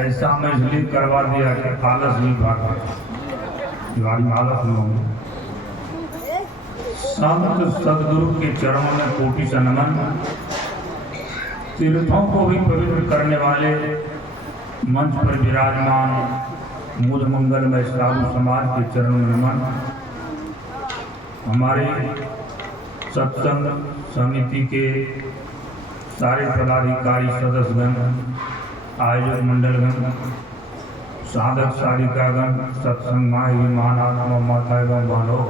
ऐसा मैं इसलिए करवा दिया कि आलस नहीं भाग, आलस नहीं होंगे। संत सदगुरु के चरणों में कोटि से नमन। तीर्थों को भी पवित्र करने वाले मंच पर विराजमान मूल मंगलमय साधु समाज के चरणों में नमन। हमारे सत्संग समिति के सारे पदाधिकारी, सदस्यगण, आयोजक मंडलगण, साधक साधिकागण, सत्संग माई महानात्मा माता एवं बहनों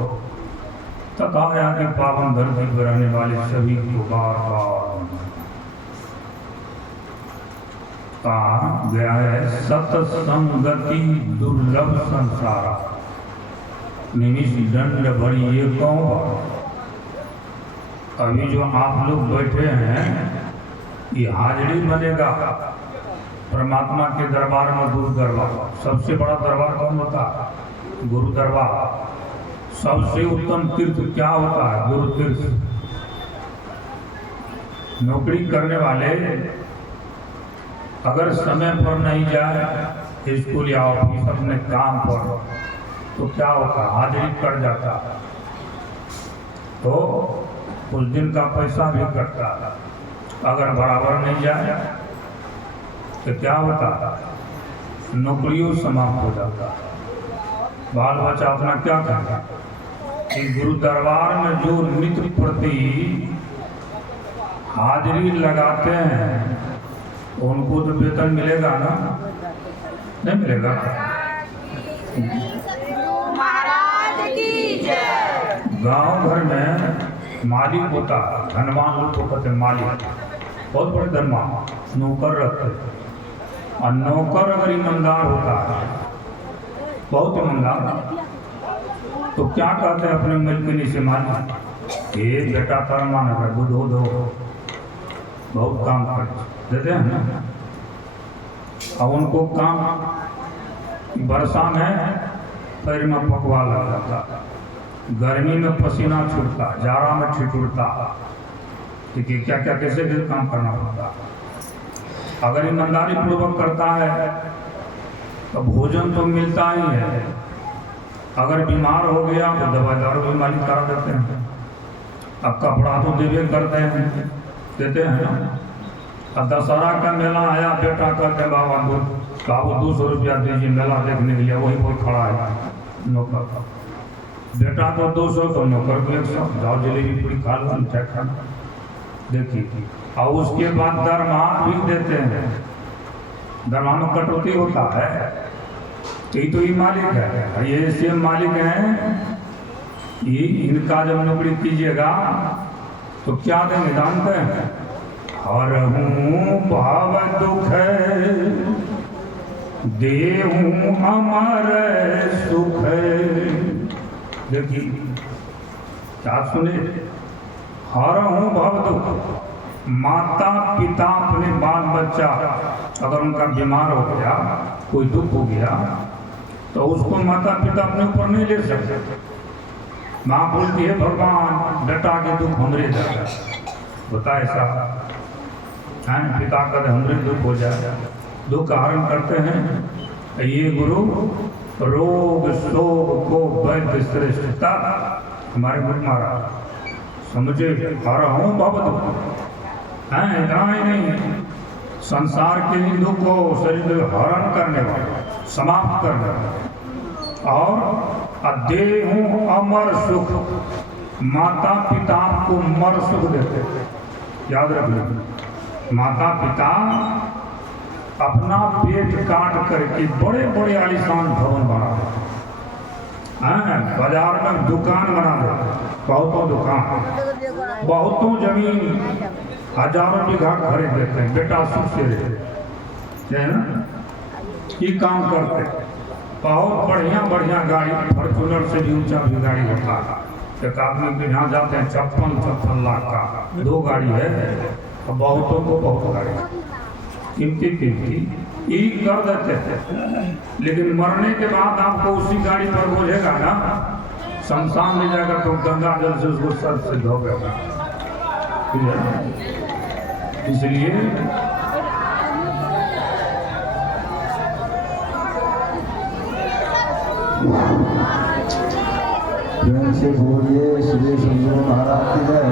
तथा यहाँ के पावन धरती पर रहने वाले सभी को बार-बार कहा गया है, सत्संगति दुर्लभ संसारा, निमिष दंड बड़ी ये कौन। अभी जो आप लोग बैठे हैं ये हाजिरी बनेगा परमात्मा के दरबार में, गुरु दरबार। सबसे बड़ा दरबार कौन होता है? गुरु दरबार। सबसे उत्तम तीर्थ क्या होता है? गुरु तीर्थ। नौकरी करने वाले अगर समय पर नहीं जाए स्कूल या ऑफिस अपने काम पर, तो क्या होता है? हाजिरी कट जाता, तो उस दिन का पैसा भी कटता। अगर बराबर नहीं जाए तो क्या होता? नौकरियों समाप्त हो जाता। बाल बच्चा अपना क्या करेगा कि गुरु दरबार में जो नित्य प्रति हाजिरी लगाते हैं उनको तो वेतन मिलेगा ना, नहीं मिलेगा? गांव घर में मालिक होता है, धनवान लोग को कहते हैं मालिक, बहुत बड़े धनवान, नौकर रखते हैं। और नौकर अगर ईमानदार होता है, बहुत ईमानदार, तो क्या कहते हैं अपने मिलकनी से मालिक, ये बेटा तरमान है, दूध दो, बहुत काम कर देते हैं ना। अब उनको काम वर्षा में पैर में पकवा लग जाता, गर्मी में पसीना छूटता, जाड़ा में ठिठुरता, देखिए क्या क्या कैसे कैसे काम करना पड़ता। अगर ईमानदारी पूर्वक करता है तो भोजन तो मिलता ही है, अगर बीमार हो गया तो दवा दारू भी मालिक करा देते हैं, अब कपड़ा तो देवे करते हैं, देते हैं ना। अब दशहरा का मेला आया, बेटा कहते बाबा बाबू 200 रुपया दीजिए मेला देखने के लिए, वही कोई खड़ा है नौकर, बेटा तो 200 तो नौकर को 100, जाओ जलेबी पूरी खा लो, मिठाई खाना, देखिए। और उसके बाद दरमाहा भी देते हैं, दरमाहा में कटौती होता है, यही तो ये मालिक है, ये ऐसे मालिक हैं, ये इनका जब नौकरी कीजिएगा तो क्या देंगे, जानते हैं? हरहूँ भाव दुख देहूँ अमर सुख। देखिए क्या सुने, हरहूँ भव दुख, माता पिता अपने बाल बच्चा अगर उनका बीमार हो गया, कोई दुख हो गया, तो उसको माता पिता अपने ऊपर नहीं ले सकते। माँ बोलती है भगवान बेटा के दुख हमरे जाए, बता ऐसा है, पिता का हमरे दुख हो जाए, दुख हरण करते हैं। ये गुरु रोग शोक को वैद्य श्रेष्ठता, हमारे गुरु महाराज समझे, हरहूँ भव दुख है, इतना ही नहीं, संसार के ही दुख को शरीर हरण करने वाला, समाप्त करने वाला, और देहूँ अमर सुख, माता पिता को मर सुख देते, याद रखिए। माता पिता अपना पेट काट करके बड़े बड़े आलीशान भवन बना देते, बाजार में दुकान बना देते, बहुतों दुकान, बहुतों जमीन, हजारों बीघा खरीद देते हैं, बेटा सुख से रहते है ना, ये काम करते। बहुत बढ़िया बढ़िया गाड़ी, फॉर्चूनर से भी ऊंचा भी गाड़ी होता है, एक आदमी के यहाँ जाते हैं 56 लाख का 2 गाड़ी है, और बहुतों को बहुत गाड़ी कीमती ये कर देते थे। लेकिन मरने के बाद आपको उसी गाड़ी पर बोझेगा ना, शमशान में जाकर तो गंगा जल से उसको सर से धोएगा, इसलिए से बोलिए श्री संजय महाराज की जय।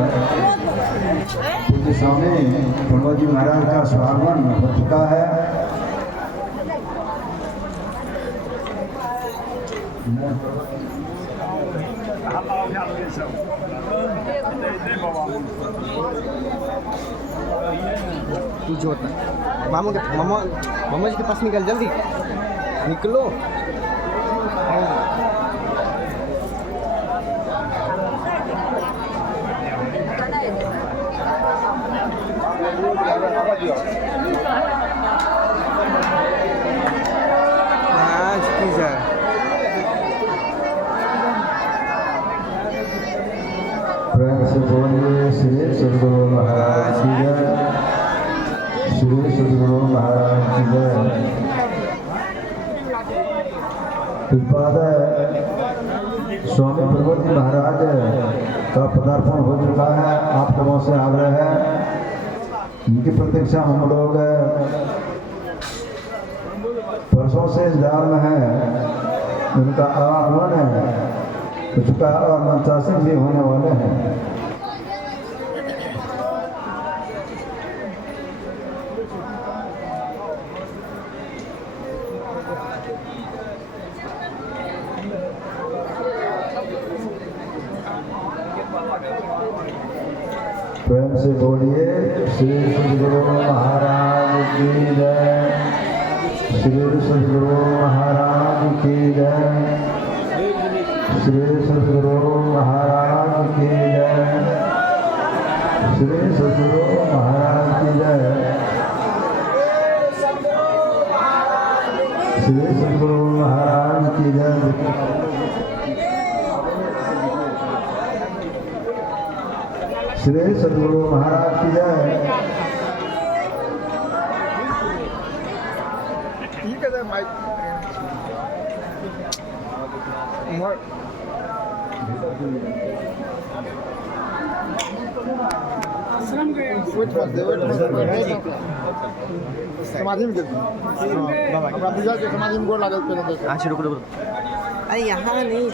पूज्य स्वामी प्रणव जी महाराज का स्वागमन हो चुका है। तू जो मामा जी के पास निकल, जल्दी निकलो। प्रेम से बोलिए श्री सदगुरु महाराज की जय, श्री सदगुरु महाराज की जय। कृपाद स्वामी प्रभु जी महाराज का पदार्पण हो चुका है। आप लोगों से आग्रह है, इनकी प्रतीक्षा हम लोग परसों से इंतजार में है। उनका आगमन हो चुका और मंचासन भी होने वाले हैं। प्रेम से बोलिए श्री सद्गुरु महाराज की जय। श्री सद्गुरु महाराज की जय। श्री सद्गुरु महाराज की जय। श्री सद्गुरु महाराज की जय। श्री सद्गुरु महाराज की जय। श्री सद्गुरु महाराज की जय। ठीक है माइक समाधि में समाधि में गोड़ लागल। अरे यहाँ नहीं